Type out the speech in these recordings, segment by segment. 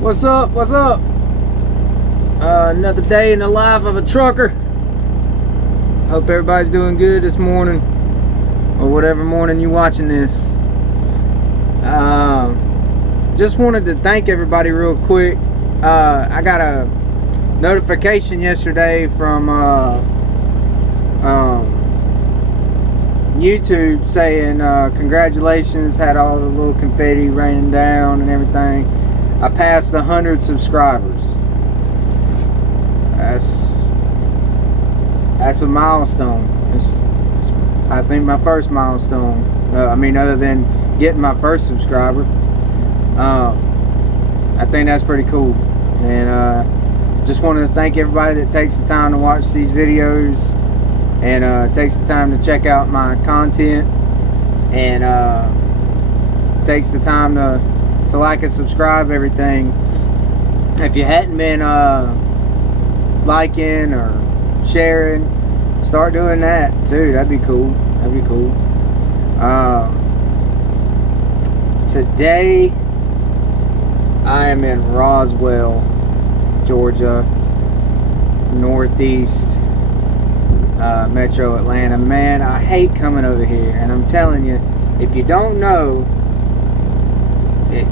What's up? What's up? Another day in the life of a trucker. Hope everybody's doing good this morning, or whatever morning you're watching this. Just wanted to thank everybody real quick. I got a notification yesterday from YouTube saying congratulations, had all the little confetti raining down and everything. I passed 100 subscribers. That's a milestone. It's I think my first milestone. Other than getting my first subscriber. I think that's pretty cool. And just wanted to thank everybody that takes the time to watch these videos and takes the time to check out my content and takes the time to like and subscribe everything. If you hadn't been liking or sharing, start doing that too. That'd be cool. Today I am in Roswell, Georgia, northeast metro Atlanta. Man, I hate coming over here, and I'm telling you, if you don't know,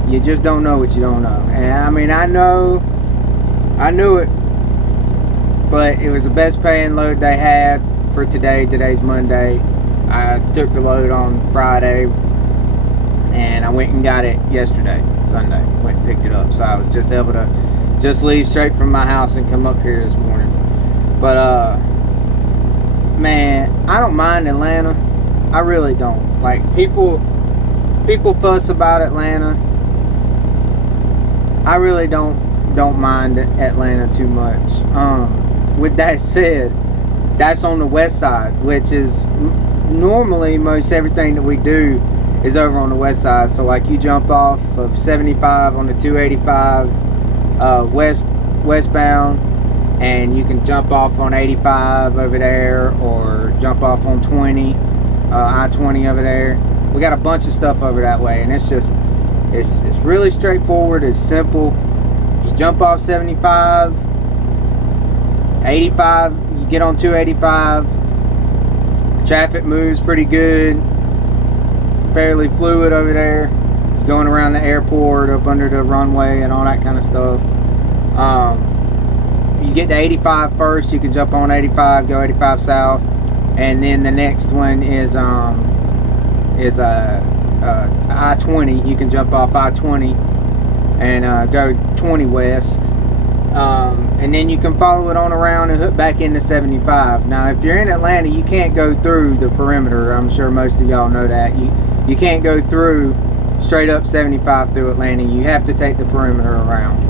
you just don't know what you don't know. And I knew it, but it was the best paying load they had for today. Today's Monday. I took the load on Friday, and I went and got it yesterday, Sunday. Went and picked it up, so I was just able to just leave straight from my house and come up here this morning. But man, I don't mind Atlanta. I really don't. Like, people fuss about Atlanta. I really don't mind Atlanta too much. With that said, that's on the west side, which is normally most everything that we do is over on the west side. So like, you jump off of 75 on the 285 westbound, and you can jump off on 85 over there, or jump off on 20 I-20 over there. We got a bunch of stuff over that way, and it's really straightforward. It's simple. You jump off 75, 85, you get on 285. Traffic moves pretty good, fairly fluid over there, going around the airport, up under the runway and all that kind of stuff. If you get to 85 first, you can jump on 85, go 85 south, and then the next one is I-20. You can jump off I-20 and go 20 west, and then you can follow it on around and hook back into 75. Now, if you're in Atlanta, you can't go through the perimeter. I'm sure most of y'all know that. You can't go through straight up 75 through Atlanta. You have to take the perimeter around.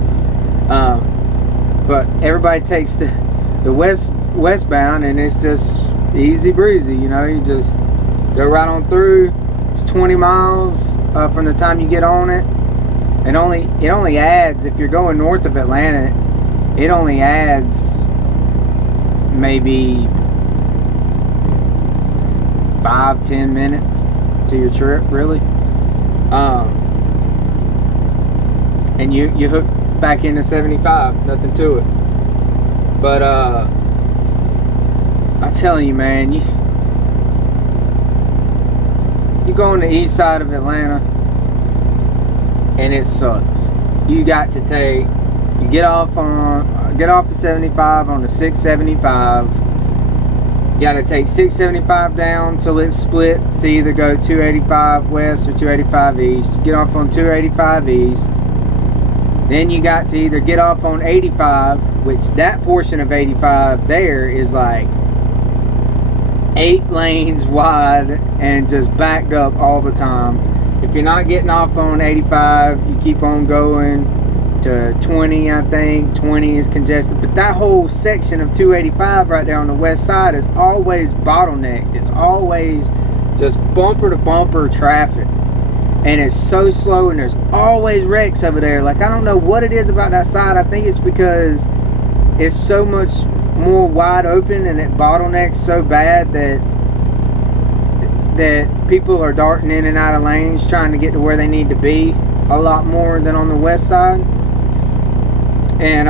But everybody takes the westbound, and it's just easy breezy. You know, you just go right on through. It's 20 miles from the time you get on it. It only adds, if you're going north of Atlanta, it only adds maybe 5-10 minutes to your trip, really. And you hook back into 75, nothing to it. But I'm telling you, man, you go on the east side of Atlanta, and it sucks. You got to get off of 75 on the 675. You got to take 675 down till it splits to either go 285 west or 285 east. Get off on 285 east. Then you got to either get off on 85, which that portion of 85 there is like 8 lanes wide and just backed up all the time. If you're not getting off on 85, you keep on going to 20, I think. 20 is congested. But that whole section of 285 right there on the west side is always bottlenecked. It's always just bumper to bumper traffic. And it's so slow, and there's always wrecks over there. Like, I don't know what it is about that side. I think it's because it's so much more wide open, and it bottlenecks so bad that people are darting in and out of lanes trying to get to where they need to be a lot more than on the west side. And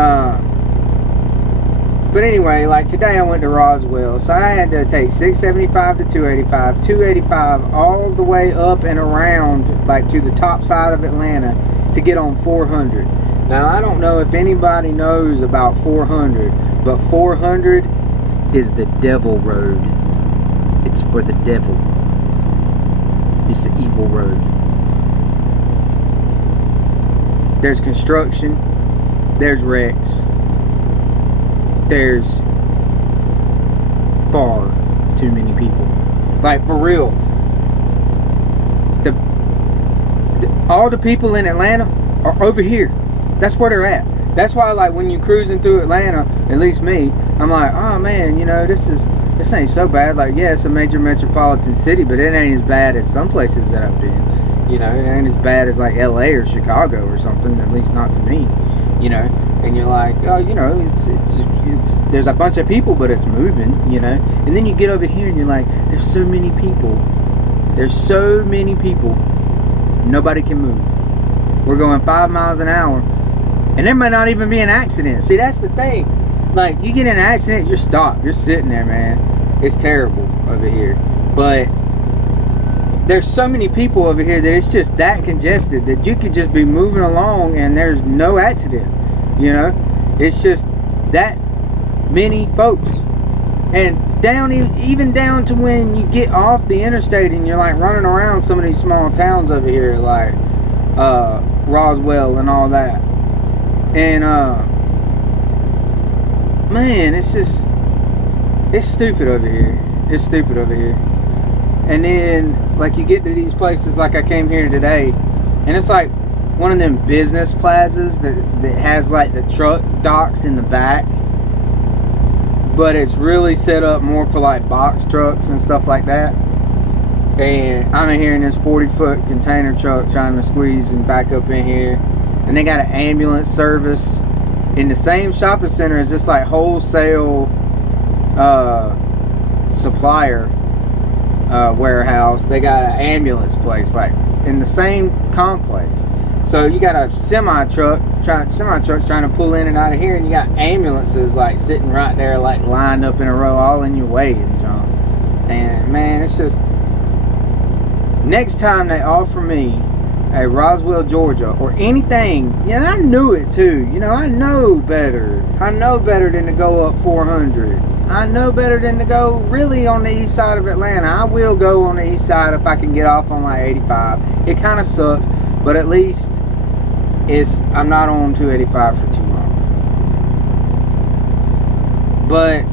but anyway, like today I went to Roswell, so I had to take 675 to 285, 285 all the way up and around, like to the top side of Atlanta to get on 400. Now I don't know if anybody knows about 400, but 400 is the devil road. It's for the devil. It's the evil road. There's construction, there's wrecks, there's far too many people. Like, for real, all the people in Atlanta are over here. That's where they're at. That's why, like, when you're cruising through Atlanta, at least me, I'm like, oh man, you know, this ain't so bad. Like, yeah, it's a major metropolitan city, but it ain't as bad as some places that I've been. You know, it ain't as bad as like LA or Chicago or something, at least not to me. You know, and you're like, oh, you know, it's there's a bunch of people, but it's moving, you know. And then you get over here and you're like, there's so many people. There's so many people. Nobody can move. We're going 5 miles an hour, and there might not even be an accident. See, that's the thing. Like, you get in an accident, you're stopped. You're sitting there, man. It's terrible over here. But there's so many people over here that it's just that congested that you could just be moving along and there's no accident. You know, it's just that many folks. And down, even down to when you get off the interstate and you're like running around some of these small towns over here, like Roswell and all that. And man, it's stupid over here. It's stupid over here. And then, like, you get to these places, like I came here today, and it's like one of them business plazas that has like the truck docks in the back, but it's really set up more for like box trucks and stuff like that. And I'm in here in this 40-foot container truck trying to squeeze and back up in here, and they got an ambulance service in the same shopping center as this like wholesale supplier warehouse. They got an ambulance place like in the same complex. So you got a semi trucks trying to pull in and out of here, and you got ambulances like sitting right there, like lined up in a row, all in your way, and John. And man, it's just, next time they offer me a Roswell, Georgia, or anything, you know, I knew it too. You know, I know better. I know better than to go up 400. I know better than to go really on the east side of Atlanta. I will go on the east side if I can get off on like 85. It kind of sucks, but at least I'm not on 285 for too long. But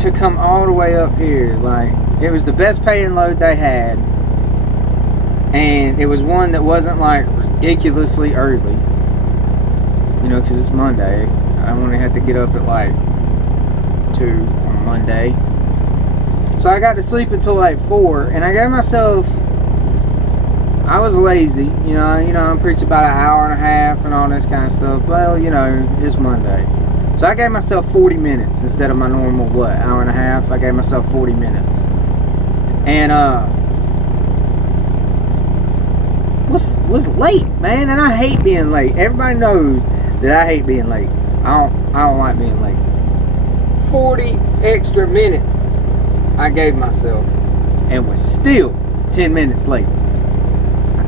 to come all the way up here, like, it was the best paying load they had, and it was one that wasn't like ridiculously early, you know, because it's Monday. I only had to get up at like 2 on Monday. So I got to sleep until like 4, and I gave myself, I was lazy, you know, I'm preaching about an hour and a half and all this kind of stuff. Well, you know, it's Monday. So I gave myself 40 minutes instead of my normal, what, hour and a half? I gave myself 40 minutes. And was late, man, and I hate being late. Everybody knows that I hate being late. I don't like being late. 40 extra minutes I gave myself and was still 10 minutes late. I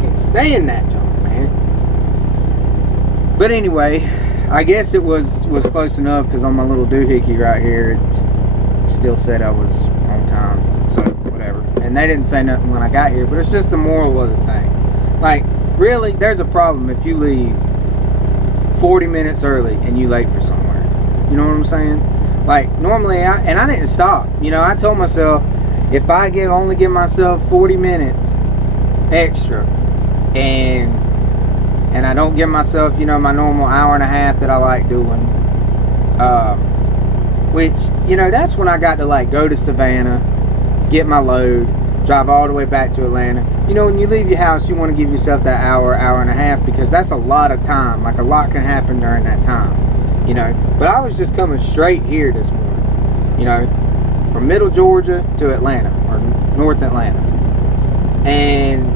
can't stand that job, man. But anyway, I guess it was close enough, because on my little doohickey right here, it still said I was on time. So whatever. And they didn't say nothing when I got here, but it's just the moral of the thing. Like, really, there's a problem if you leave 40 minutes early and you late for somewhere. You know what I'm saying? Like, normally, I didn't stop. You know, I told myself, if I only give myself 40 minutes extra, and I don't give myself, you know, my normal hour and a half that I like doing, which, you know, that's when I got to like go to Savannah, get my load, drive all the way back to Atlanta. You know, when you leave your house, you want to give yourself that hour and a half, because that's a lot of time. Like, a lot can happen during that time, you know. But I was just coming straight here this morning, you know, from middle Georgia to Atlanta, or North Atlanta. And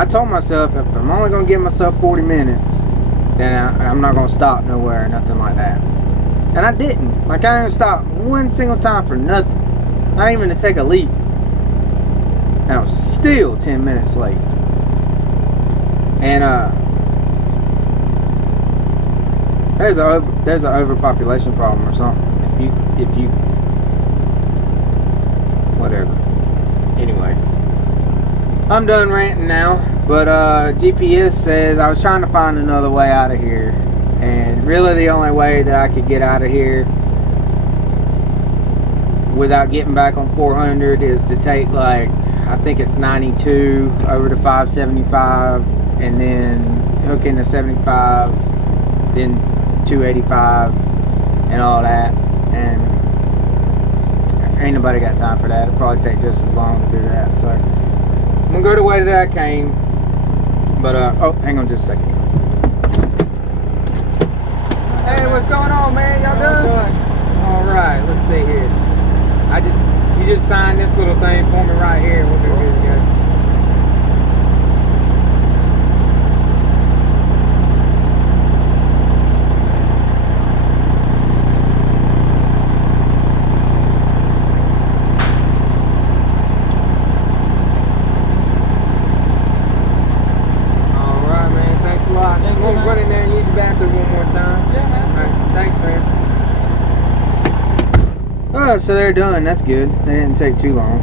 I told myself if I'm only gonna give myself 40 minutes, then I'm not gonna stop nowhere or nothing like that. And I didn't. Like, I didn't stop one single time for nothing. Not even to take a leak. And I was still 10 minutes late. And there's an overpopulation problem or something. If you whatever. Anyway, I'm done ranting now. But GPS says I was trying to find another way out of here, and really the only way that I could get out of here without getting back on 400 is to take, like, I think it's 92 over to 575, and then hook into 75, then 285 and all that. And ain't nobody got time for that. It'll probably take just as long to do that. So I'm gonna go the way that I came. But oh, hang on just a second. Hey, what's going on, man? Y'all done? All right, let's see here. You just signed this little thing for me right here. We'll be good to go. Run in there and use the bathroom one more time. Yeah, man. All right, thanks, man. Oh, so they're done. That's good. They didn't take too long.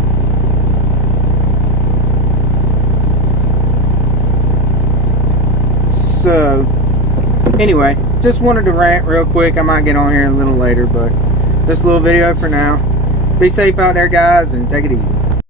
So, anyway, just wanted to rant real quick. I might get on here a little later, but just a little video for now. Be safe out there, guys, and take it easy.